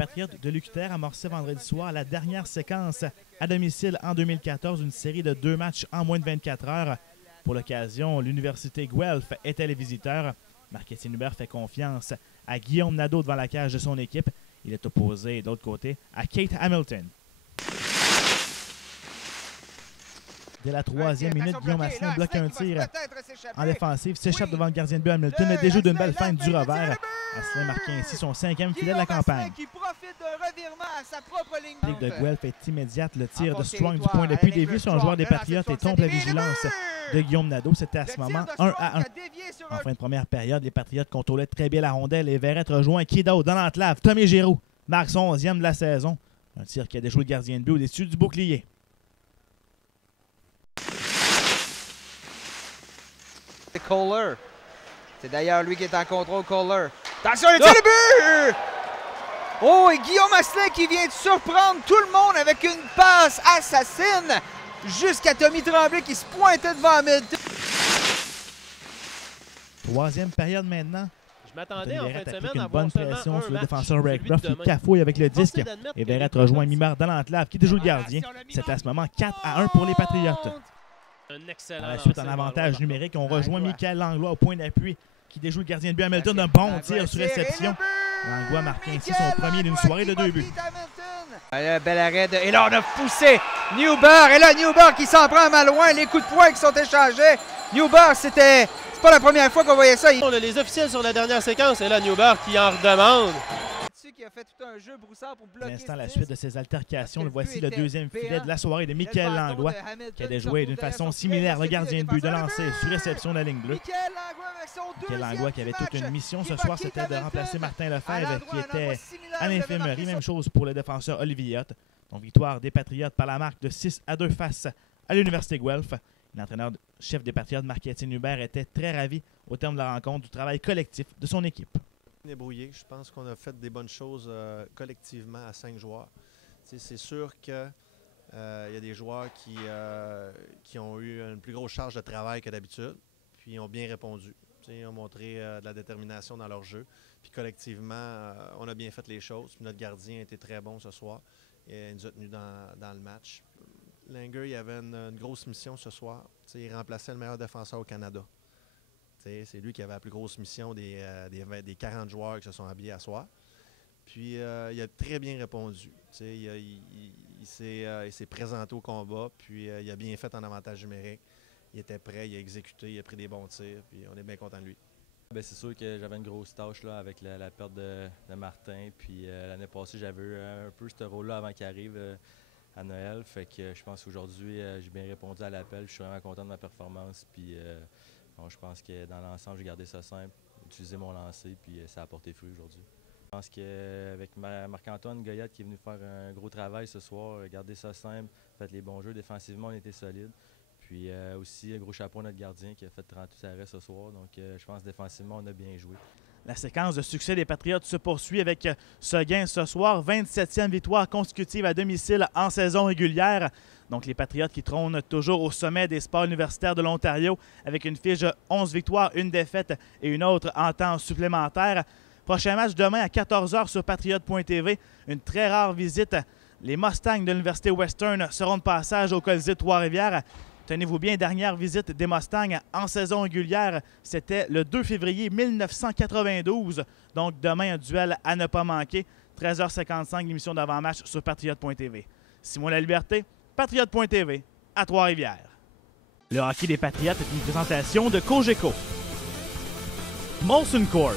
Patriotes de l'UQTR amorçaient vendredi soir la dernière séquence à domicile en 2014, une série de 2 matchs en moins de 24 heures. Pour l'occasion, l'Université Guelph était les visiteurs. Marc-Étienne Hubert fait confiance à Guillaume Nadeau devant la cage de son équipe. Il est opposé, de l'autre côté, à Kate Hamilton. Dès la 3e minute, Guillaume Asselin bloque un tir en défensive, s'échappe devant le gardien de but Hamilton, mais déjoue d'une belle feinte du revers. Asselin marque ainsi son 5e filet de la campagne. La Ligue de Guelph est immédiate. Le tir de Strong du point d'appui dévie sur un joueur des Patriotes et tombe la vigilance de Guillaume Nadeau. C'était à ce moment 1-1. En fin de première période, les Patriotes contrôlaient très bien la rondelle et Verrette rejoint Kiddo dans l'enclave. Tommy Giroux marque son 11e de la saison. Un tir qui a déjoué le gardien de but au-dessus du bouclier. C'est Kohler. C'est d'ailleurs lui qui est en contrôle, Kohler. Attention, le tir de but! Oh, et Guillaume Asselin qui vient de surprendre tout le monde avec une passe assassine jusqu'à Tommy Tremblay qui se pointait devant Hamilton. 3e période maintenant. Je m'attendais en fin de semaine une à bonne avoir pression sur le match, défenseur Raycroft qui demain. cafouille avec le disque. Et Verrette rejoint défense. Mimard dans l'enclave qui déjoue le gardien. C'est à ce moment 4-1 pour les Patriotes. Un excellent Par la suite, en lancer, avantage Langlois. numérique, on rejoint Michael Langlois au point d'appui qui déjoue le gardien de but Hamilton d'un bon tir sur réception. Langlois marque ainsi son premier d'une soirée de 2 buts. Un bel arrêt de... Et là, on a poussé Newberg. Et là, Newberg qui s'en prend à Malouin. Les coups de poing qui sont échangés. Newberg, c'est pas la première fois qu'on voyait ça. On a les officiels sur la dernière séquence et là, Newberg qui en redemande. Qui a fait tout un jeu Broussard pour bloquer. L'instant, la suite de ces altercations, le voici le 2e filet de la soirée de Michael Langlois qui a déjoué d'une façon similaire le gardien de but de lancer sur réception de la ligne bleue. Michael Langlois qui avait toute une mission ce soir, c'était de remplacer Martin Lefebvre qui était à l'infirmerie. Même chose pour le défenseur Olivier Huot. Donc victoire des Patriotes par la marque de 6-2 face à l'Université Guelph. L'entraîneur-chef des Patriotes, Marc-Étienne Hubert, était très ravi au terme de la rencontre du travail collectif de son équipe. Débrouillé. Je pense qu'on a fait des bonnes choses collectivement à 5 joueurs. C'est sûr qu'il y a des joueurs qui ont eu une plus grosse charge de travail que d'habitude, puis ils ont bien répondu. Ils ont montré de la détermination dans leur jeu. Puis collectivement, on a bien fait les choses. Puis notre gardien a été très bon ce soir. Et il nous a tenus dans le match. Langer, il avait une grosse mission ce soir. Il remplaçait le meilleur défenseur au Canada. C'est lui qui avait la plus grosse mission des 40 joueurs qui se sont habillés à soir. Puis il a très bien répondu. Il s'est présenté au combat, puis il a bien fait en avantage numérique. Il était prêt, il a exécuté, il a pris des bons tirs, puis on est bien content de lui. C'est sûr que j'avais une grosse tâche là, avec la perte de Martin. Puis l'année passée, j'avais eu un peu ce rôle-là avant qu'il arrive à Noël. Fait que je pense qu'aujourd'hui, j'ai bien répondu à l'appel. Je suis vraiment content de ma performance. Puis je pense que dans l'ensemble, j'ai gardé ça simple, utilisé mon lancer, puis ça a porté fruit aujourd'hui. Je pense qu'avec Marc-Antoine Goyette qui est venu faire un gros travail ce soir, garder ça simple, fait les bons jeux. Défensivement, on était solide. Puis aussi, un gros chapeau à notre gardien qui a fait 38 arrêts ce soir. Donc je pense que défensivement, on a bien joué. La séquence de succès des Patriotes se poursuit avec ce gain ce soir. 27e victoire consécutive à domicile en saison régulière. Donc les Patriotes qui trônent toujours au sommet des sports universitaires de l'Ontario avec une fiche de 11 victoires, une défaite et une autre en temps supplémentaire. Prochain match demain à 14 h sur patriote.tv. Une très rare visite. Les Mustangs de l'Université Western seront de passage au Colisée de Trois-Rivières. Tenez-vous bien, dernière visite des Mustangs en saison régulière, c'était le 2 février 1992. Donc demain, un duel à ne pas manquer. 13h55, l'émission d'avant-match sur patriote.tv. Simon Laliberté, patriote.tv, à Trois-Rivières. Le hockey des Patriotes est une présentation de Cogeco, Molson Coors,